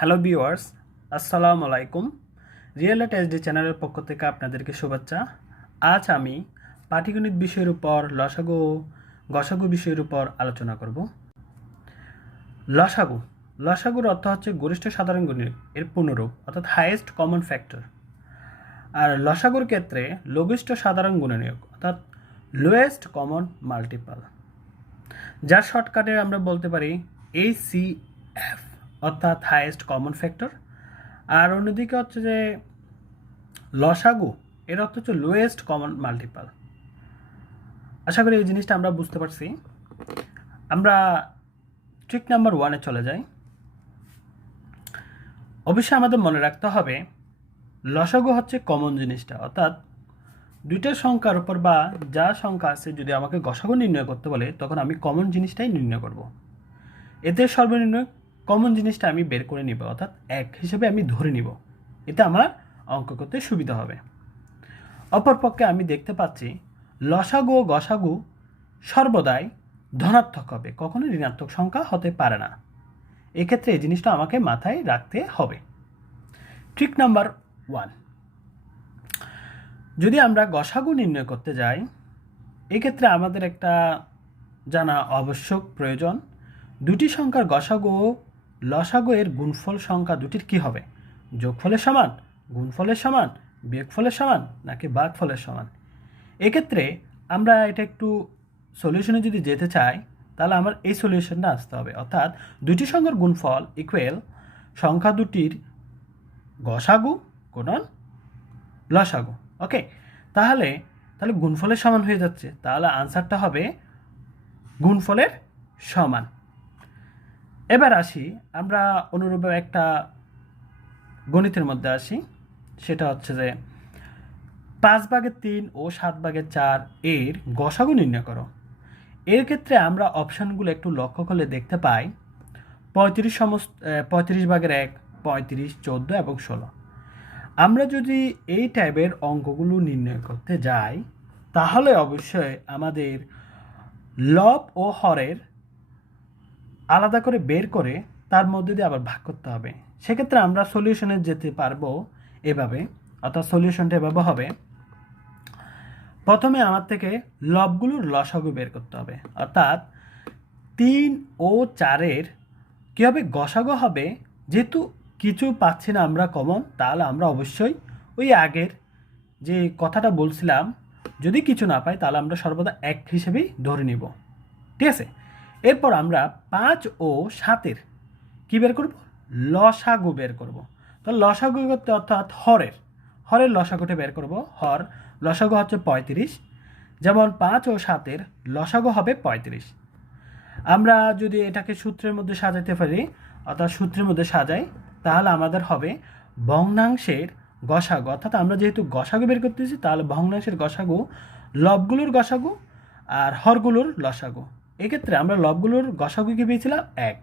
Hello viewers, আসসালামু আলাইকুম। Real SD চ্যানেলের পক্ষ থেকে আপনাদেরকে শুভেচ্ছা। আজ আমি পাটিগণিত বিষয়ের উপর লসাগু ও গসাগু বিষয়ের উপর আলোচনা করব। লসাগু লসাগুর অর্থ হচ্ছে গরিষ্ঠ সাধারণ গুণিতক এর পূর্ণরূপ, অর্থাৎ হাইয়েস্ট কমন ফ্যাক্টর। আর লসাগুর ক্ষেত্রে লঘিষ্ঠ সাধারণ গুণনীয়ক, অর্থাৎ লোয়েস্ট কমন মাল্টিপল, যার শর্টকাটে আমরা বলতে পারি ACF, অর্থাৎ হাইয়েস্ট কমন ফ্যাক্টর। আর অন্যদিকে হচ্ছে যে লসাগু, এর অর্থ হচ্ছে লোয়েস্ট কমন মাল্টিপল। আশা করি এই জিনিসটা আমরা বুঝতে পারছি। আমরা ট্রিক নাম্বার 1-এ চলে যাই। অবশ্যই আমাদের মনে রাখতে হবে লসাগু হচ্ছে কমন জিনিসটা, অর্থাৎ দুইটার সংখ্যার উপর বা যা সংখ্যা আছে যদি আমাকে গসাগু নির্ণয় করতে বলে তখন আমি কমন জিনিসটাই নির্ণয় করব। এতে সর্বনিম্ন কমন জিনিসটা আমি বের করে নিব, অর্থাৎ 1 হিসেবে আমি ধরে নিব। এতে আমার অঙ্ক করতে সুবিধা হবে। অপরপক্ষে আমি দেখতে পাচ্ছি লসাগু ও গসাগু সর্বদাই ধনাত্মক হবে, কখনো ঋণাত্মক সংখ্যা হতে পারে না। এক্ষেত্রে এই জিনিসটা আমাকে মাথায় রাখতে হবে। ট্রিক নাম্বার 1, যদি আমরা গসাগু নির্ণয় করতে যাই এক্ষেত্রে আমাদের একটা জানা আবশ্যক প্রয়োজন, দুটি সংখ্যার গসাগু ও লসাগু এর গুণফল সংখ্যা দুটির কি হবে? যোগফলের সমান, গুণফলের সমান, বিয়োগফলের সমান নাকি ভাগফলের সমান? এক্ষেত্রে আমরা এটা একটু সলিউশনে যদি যেতে চাই তাহলে আমার এই সলিউশনটা আসতে হবে, অর্থাৎ দুটি সংখ্যার গুণফল ইকুয়াল সংখ্যা দুটির গসাগু গুণন লসাগু। ওকে, তাহলে গুণফলের সমান হয়ে যাচ্ছে, তাহলে আনসারটা হবে গুণফলের সমান। এবার আসি আমরা অনুরূপে একটা গণিতের মধ্যে আসি, সেটা হচ্ছে যে 5/3 ও 7/4 এর গসাগু নির্ণয় করো। এর ক্ষেত্রে আমরা অপশানগুলো একটু লক্ষ্য করলে দেখতে পাই 35/1, 35, 14 এবং 16। আমরা যদি এই টাইপের অঙ্কগুলো নির্ণয় করতে যাই তাহলে অবশ্যই আমাদের লব ও হরের আলাদা করে বের করে তার মধ্যে দিয়ে আবার ভাগ করতে হবে। সেক্ষেত্রে আমরা সলিউশনে যেতে পারবো এভাবে, অর্থাৎ সলিউশনটা এভাবে হবে। প্রথমে আমার থেকে লবগুলোর লসাগু বের করতে হবে, অর্থাৎ 3 ও 4-এর কী হবে? গসাগু হবে। যেহেতু কিছু পাচ্ছি না আমরা কমন, তাহলে আমরা অবশ্যই ওই আগের যে কথাটা বলছিলাম, যদি কিছু না পাই তাহলে আমরা সর্বদা 1 হিসেবেই ধরে নিব। ঠিক আছে, এরপর আমরা 5 ও 7-এর কী বের করব? লসাগু বের করব। তো লসাগু করতে অর্থাৎ হরের লসাগুটা বের করব। হর লসাগু হচ্ছে 35, যেমন 5 ও 7-এর লসাগু হবে 35। আমরা যদি এটাকে সূত্রের মধ্যে সাজাতে পারি, অর্থাৎ সূত্রের মধ্যে সাজাই, তাহলে আমাদের হবে ভগ্নাংশের গসাগু, অর্থাৎ আমরা যেহেতু গসাগু বের করতেছি তাহলে ভগ্নাংশের গসাগু লবগুলোর গসাগু আর হরগুলোর লসাগু। এক্ষেত্রে আমরা লবগুলোর গসাগু কি পেয়েছিলাম? 1,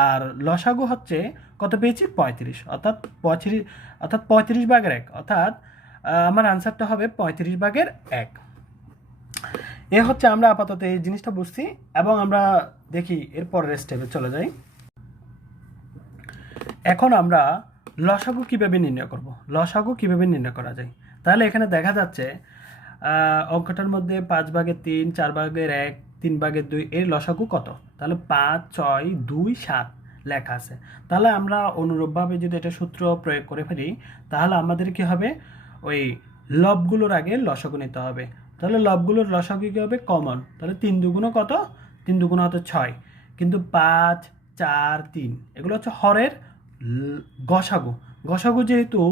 আর লসাগু হচ্ছে কত পেয়েছি? 35, অর্থাৎ 35/1, অর্থাৎ আমার আনসারটা হবে 35/1। এ হচ্ছে আমরা আপাতত এই জিনিসটা বুঝছি, এবং আমরা দেখি এরপর স্টেপে চলে যাই। এখন আমরা লসাগু কিভাবে নির্ণয় করব, লসাগু কিভাবে নির্ণয় করা যায়। তাহলে এখানে দেখা যাচ্ছে অঙ্কটার মধ্যে 5/3, 4/1, 3/2 এর লসাগু কত? তাহলে 5, 6, 2, 7 লেখা আছে। তাহলে আমরা অনুরূপভাবে যদি এটা সূত্র প্রয়োগ করে ফেলি তাহলে আমাদের কি হবে? ওই লবগুলোর আগে লসাগু নিতে হবে। তাহলে লবগুলোর লসাগু কী হবে? কমন। তাহলে 3 দুগুণ কত? 3 দুগুণ হতো 6, কিন্তু 5, 4, 3 এগুলো হচ্ছে হরের গসাগু। গসাগু যেহেতু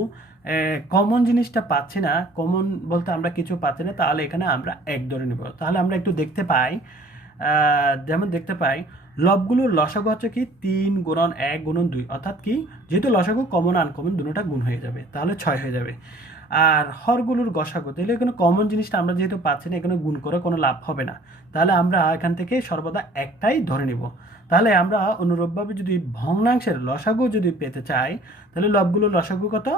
কমন জিনিসটা পাচ্ছি না, কমন বলতে আমরা কিছু পাচ্ছি না, তাহলে এখানে আমরা 1 ধরে নেব। তাহলে আমরা একটু দেখতে পাই, যেমন দেখতে পাই লবগুলোর লসাগু হচ্ছে কি 3 গুণন 1 গুণন 2, অর্থাৎ কি যেহেতু লসাগু কমন আনকমন দুটোটা গুণ হয়ে যাবে, তাহলে 6 হয়ে যাবে। আর হরগুলোর গসাগু, তাহলে এখানে কমন জিনিসটা আমরা যেহেতু পাচ্ছি না, এখানে গুণ করে কোনো লাভ হবে না, তাহলে আমরা এখান থেকে সর্বদা একটাই ধরে নিব। তাহলে আমরা অনুরূপভাবে যদি ভগ্নাংশের লসাগু যদি পেতে চাই তাহলে লবগুলোর লসাগু কত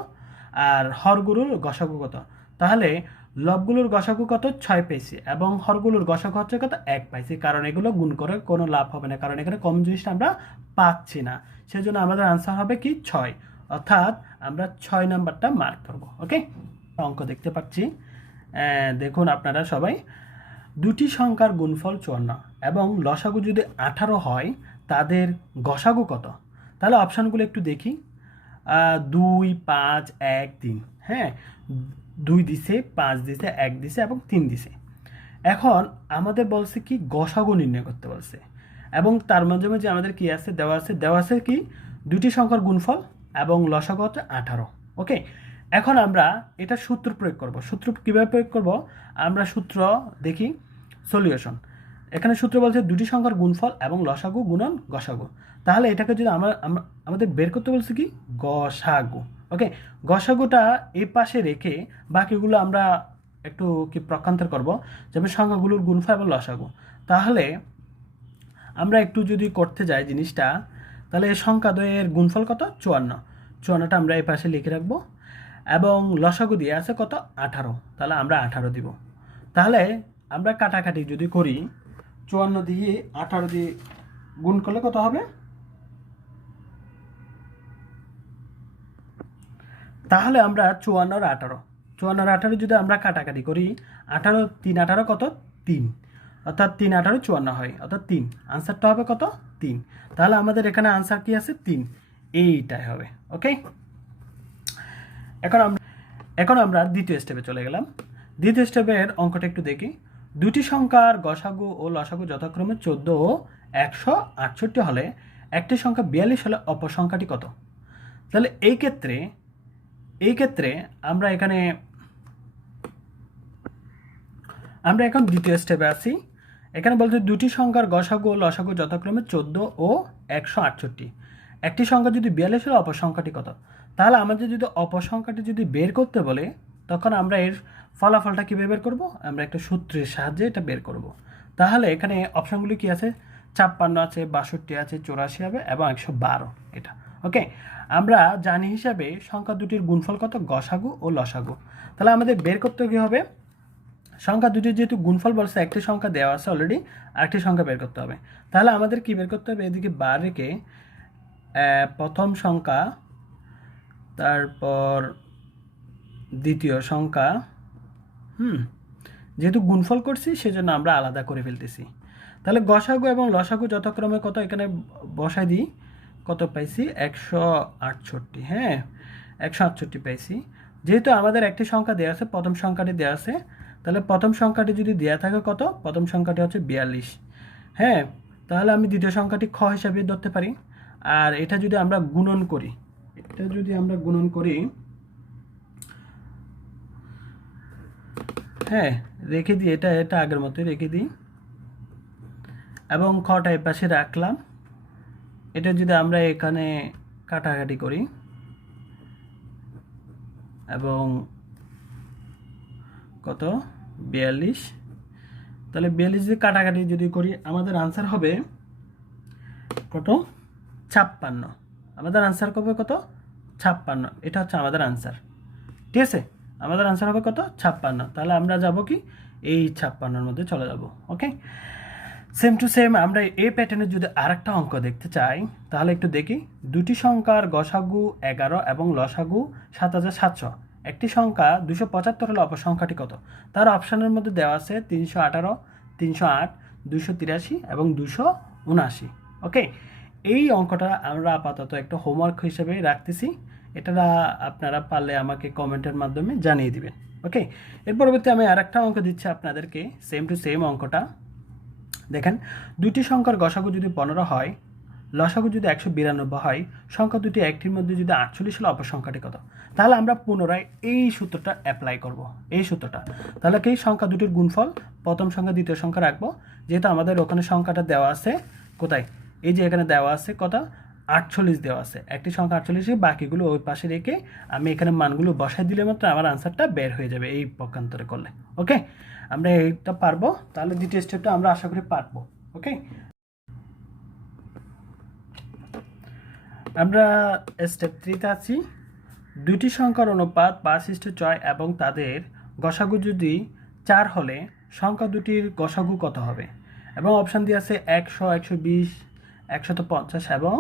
আর হরগুলোর গসাগু কত? তাহলে লবগুলোর গসাগু কত 6 পেয়েছি এবং হরগুলোর গসাগু হচ্ছে কত 1 পাইছি, কারণ এগুলো গুণ করে কোনো লাভ হবে না, কারণ এখানে কম জিনিসটা আমরা পাচ্ছি না। সেজন্য আমাদের আনসার হবে কি 6, অর্থাৎ আমরা 6 নাম্বারটা মার্ক করব। ওকে, অঙ্ক দেখতে পাচ্ছি, দেখুন আপনারা সবাই, দুটি সংখ্যার গুণফল 54 এবং লসাগু যদি 18 হয় তাদের গসাগু কত? তাহলে অপশানগুলো একটু দেখি। 2, 5, 1, 3, হ্যাঁ, 2 দিছে, 5 দিছে, 1 দিছে এবং 3 দিছে। এখন আমাদের বলছে কি গসাগু নির্ণয় করতে বলছে, এবং তার মাঝে মাঝে আমাদের কি আছে দেওয়া আছে কি দুটি সংখ্যার গুণফল এবং লসাগু হচ্ছে 18। ওকে, এখন আমরা এটা সূত্র প্রয়োগ করব। সূত্র কীভাবে প্রয়োগ করব? আমরা সূত্র দেখি, সলিউশন। এখানে সূত্র বলছে দুটি সংখ্যার গুণফল এবং লসাগু গুণন গসাগু। তাহলে এটাকে যদি আমাদের বের করতে বলছে কি গসাগু। ওকে, গসাগুটা এই পাশে রেখে বাকিগুলো আমরা একটু কি প্রকান্তর করব, যেমন সংখ্যাগুলোর গুণফল এবং লসাগু। তাহলে আমরা একটু যদি করতে যাই জিনিসটা, তাহলে এই সংখ্যা দ্বয়ের গুণফল কত 54, 54টা আমরা এই পাশে লিখে রাখবো এবং লসাগু দিয়ে আছে কত 18, তাহলে আমরা 18 দিব। তাহলে আমরা কাটাকাটি যদি করি 54 দিয়ে 18 দিয়ে গুণ করলে কত হবে? তাহলে আমরা 54 আর 18, 54 আর 18 যদি আমরা কাটাকাটি করি, 18 3 18 কত 3, অর্থাৎ 3 18 54 হয়, অর্থাৎ 3, আনসারটা হবে কত 3। তাহলে আমাদের এখানে আনসার কি আছে 3, এইটাই হবে। ওকে, এখন আমরা দ্বিতীয় স্টেপে চলে গেলাম। দ্বিতীয় স্টেপের অঙ্কটা একটু দেখি। দুটি সংখ্যার গসাগু ও লসাগু যথাক্রমে 14 ও 168 হলে একটি সংখ্যা 42 হলে অপর সংখ্যাটি কত? তাহলে এই ক্ষেত্রে আমরা এখন দ্বিতীয় স্টেপে আছি। এখানে বলতে দুটি সংখ্যার গসাগু ও লসাগু যথাক্রমে 14 ও 168, একটি সংখ্যা যদি 42 হলে অপর সংখ্যাটি কত? তাহলে আমাদের যদি অপর সংখ্যাটি যদি বের করতে বলে, তখন আমরা এর ফলাফলটা কীভাবে বের করব? আমরা একটা সূত্রের সাহায্যে এটা বের করব। তাহলে এখানে অপশানগুলি কি আছে? 56 আছে, 62 আছে, 84 হবে এবং 112 এটা। ওকে, আমরা জানি হিসাবে সংখ্যা দুটির গুণফল কত? গসাগু ও লসাগু। তাহলে আমাদের বের করতে কী হবে? সংখ্যা দুটির যেহেতু গুণফল বলছে, একটি সংখ্যা দেওয়া আছে অলরেডি, আরেকটি সংখ্যা বের করতে হবে। তাহলে আমাদের কি বের করতে হবে? এদিকে বার রেখে প্রথম সংখ্যা, তারপর দ্বিতীয় সংখ্যা, যেহেতু গুণফল করছি সেজন্য আমরা আলাদা করে ফেলতেছি। তাহলে গসাগু এবং লসাগু যথাক্রমে কত এখানে বসাই দিই, কত পাইছি 168। হ্যাঁ, 168 পাইছি। যেহেতু আমাদের একটি সংখ্যা দেওয়া আছে, প্রথম সংখ্যাটি দেওয়া আছে, তাহলে প্রথম সংখ্যাটি যদি দেওয়া থাকে কত? প্রথম সংখ্যাটি হচ্ছে 42। হ্যাঁ, তাহলে আমি দ্বিতীয় সংখ্যাটি খ হিসাবে ধরতে পারি। আর এটা যদি আমরা গুণন করি, হ্যাঁ রেখে দিই, এটা আগের মতোই রেখে দিই এবং খটা এই পাশে রাখলাম। এটা যদি আমরা এখানে কাটাকাটি করি এবং কত 42, তাহলে 42 দিয়ে কাটাকাটি যদি করি আমাদের আনসার হবে কত 56। আমাদের আনসার হবে কত 56, এটা হচ্ছে আমাদের আনসার। ঠিক আছে, আমাদের আনসার হবে কত 56। তাহলে আমরা যাব কি এই 56-র মধ্যে চলে যাব। ওকে, সেম টু সেম আমরা এই প্যাটার্নের যদি আরেকটা অঙ্ক দেখতে চাই, তাহলে একটু দেখি। দুটি সংখ্যার গসাগু 11 এবং লসাগু 7700, একটি সংখ্যা 275 হলে অপর সংখ্যাটি কত? তার অপশানের মধ্যে দেওয়া আছে 318, 308, 283 এবং 279। ওকে, এই অঙ্কটা আমরা আপাতত একটা হোমওয়ার্ক হিসেবে রাখতেছি। এটা আপনারা পারলে আমাকে কমেন্টের মাধ্যমে জানিয়ে দিবেন। ওকে, এর পরবর্তী আমি আরেকটা অঙ্ক দিচ্ছি আপনাদেরকে, সেম টু সেম অঙ্কটা দেখেন। দুটি সংখ্যার গসাগু যদি 15 হয়, লসাগু যদি 192 হয়, সংখ্যা দুটি একটির মধ্যে যদি 48 হলে অপর সংখ্যাটি কত? তাহলে আমরা পুনরায় এই সূত্রটা অ্যাপ্লাই করব, এই সূত্রটা। তাহলে কি সংখ্যা দুটির গুণফল, প্রথম সংখ্যা দ্বিতীয় সংখ্যা রাখবো, যেহেতু আমাদের ওখানে সংখ্যাটা দেওয়া আছে কোথায়, এই যে এখানে দেওয়া আছে কত 48 দেওয়া আছে, একটি সংখ্যা 48, বাকিগুলো ওই পাশে রেখে আমি এখানে মানগুলো বসাই দিলে মাত্র আমার আনসারটা বের হয়ে যাবে এই পক্ষান্তরে করলে। ওকে, আমরা এইটা পারবো। তাহলে দ্বিতীয় স্টেপটা আমরা আশা করি পারবো। ওকে, আমরা স্টেপ 3তে আছি। দুটি সংখ্যার অনুপাত 5:6 এবং তাদের গসাগু যদি 4 হলে সংখ্যা দুটির গসাগু কত হবে? এবং অপশান দিয়ে আছে 100, 120, 150 এবং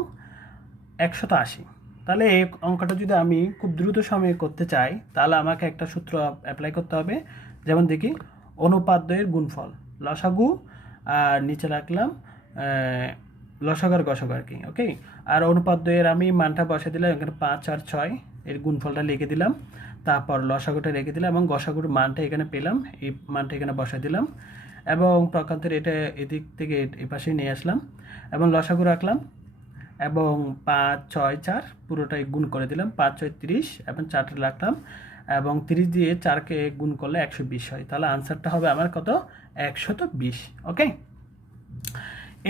180। তাহলে এই অঙ্কটা যদি আমি খুব দ্রুত সময়ে করতে চাই তাহলে আমাকে একটা সূত্র অ্যাপ্লাই করতে হবে। যেমন দেখি, অনুপাদ্যের গুণফল, লসাগু আর নিচে রাখলাম লসাগু আর গসাগু আর কি, ওকে। আর অনুপাদ্যের আমি মানটা বসে দিলাম, এখানে 5 আর 6 এর গুণফলটা লিখে দিলাম, তারপর লসাগুটা রেখে দিলাম এবং গসাগুর মানটা এখানে পেলাম, এই মানটা এখানে বসে দিলাম এবং প্রকান্তের এটা এদিক থেকে এই পাশে নিয়ে আসলাম এবং লসাগু রাখলাম এবং 5, 6, 4 পুরোটাই গুণ করে দিলাম, 5, 6, 30 এবং 4টা রাখলাম এবং 30 দিয়ে 4কে গুণ করলে 120 হয়। তাহলে আনসারটা হবে আমার কত? 120, ওকে।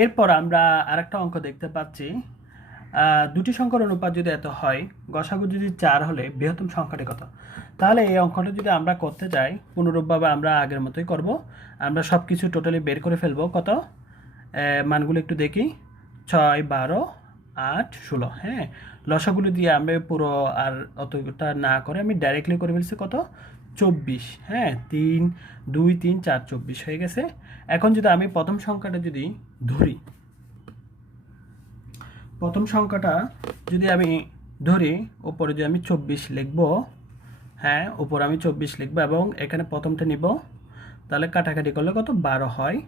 এরপর আমরা আরেকটা অঙ্ক দেখতে পাচ্ছি, দুটি সংখ্যার অনুপাত যদি এত হয়, গসাগু যদি 4 হলে বৃহত্তম সংখ্যাটি কত? তাহলে এই অঙ্কটা যদি আমরা করতে যাই পুনরূপভাবে আমরা আগের মতোই করব। আমরা সব কিছু টোটালি বের করে ফেলবো। কত মানগুলো একটু দেখি, 6, 12, 8, 16। হ্যাঁ, লসাগুলো দিয়ে আমরা পুরো আর অতটা না করে আমি ডাইরেক্টলি করে ফেলছি কত? 24। হ্যাঁ, 3, 2, 3, 4, 24 হয়ে গেছে। এখন যদি আমি প্রথম সংখ্যাটা যদি ধরি, প্রথম সংখ্যাটা যদি আমি ধরি, উপরে যদি আমি 24 লিখব, হ্যাঁ উপরে আমি 24 লিখব এবং এখানে প্রথমটা নিব, তাহলে কাটাকাটি করলে কত? 12 হয়।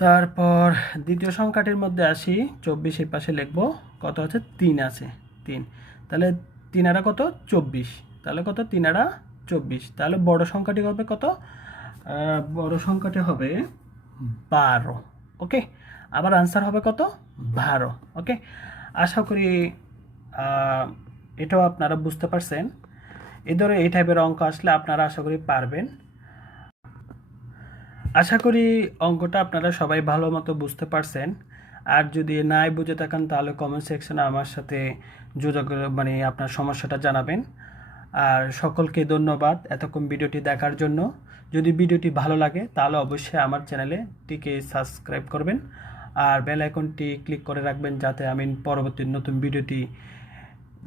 তারপর দ্বিতীয় সংখ্যাটির মধ্যে আসি, 24 এই পাশে লিখব, কত আছে? 3 আছে, 3। তাহলে 3 আর কত? 24। তাহলে কত? 3 আর 24। তাহলে বড় সংখ্যাটি হবে কত? বড় সংখ্যাটি হবে 12, ওকে। আবার আনসার হবে কত? 12, ওকে। আশা করি এটাও আপনারা বুঝতে পারছেন। এই ধরনের এই টাইপের অঙ্ক আসলে আপনারা আশা করি পারবেন। আশা করি অঙ্কটা আপনারা সবাই ভালো মতো বুঝতে পারছেন। আর যদি নাই বুঝে থাকেন তাহলে কমেন্ট সেকশনে আমার সাথে যোগাযোগ মানে আপনার সমস্যাটা জানাবেন। আর সকলকে ধন্যবাদ এতক্ষণ ভিডিওটি দেখার জন্য। যদি ভিডিওটি ভালো লাগে তাহলে অবশ্যই আমার চ্যানেলটিকে সাবস্ক্রাইব করবেন আর বেল আইকনটি ক্লিক করে রাখবেন যাতে আমি পরবর্তী নতুন ভিডিওটি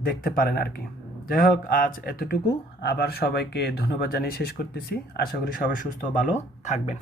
দেখতে পারেন আর কি। যাই হোক, আজ এতটুকু। আবার সবাইকে ধন্যবাদ জানিয়ে শেষ করতেছি। আশা করি সবাই সুস্থ ভালো থাকবেন।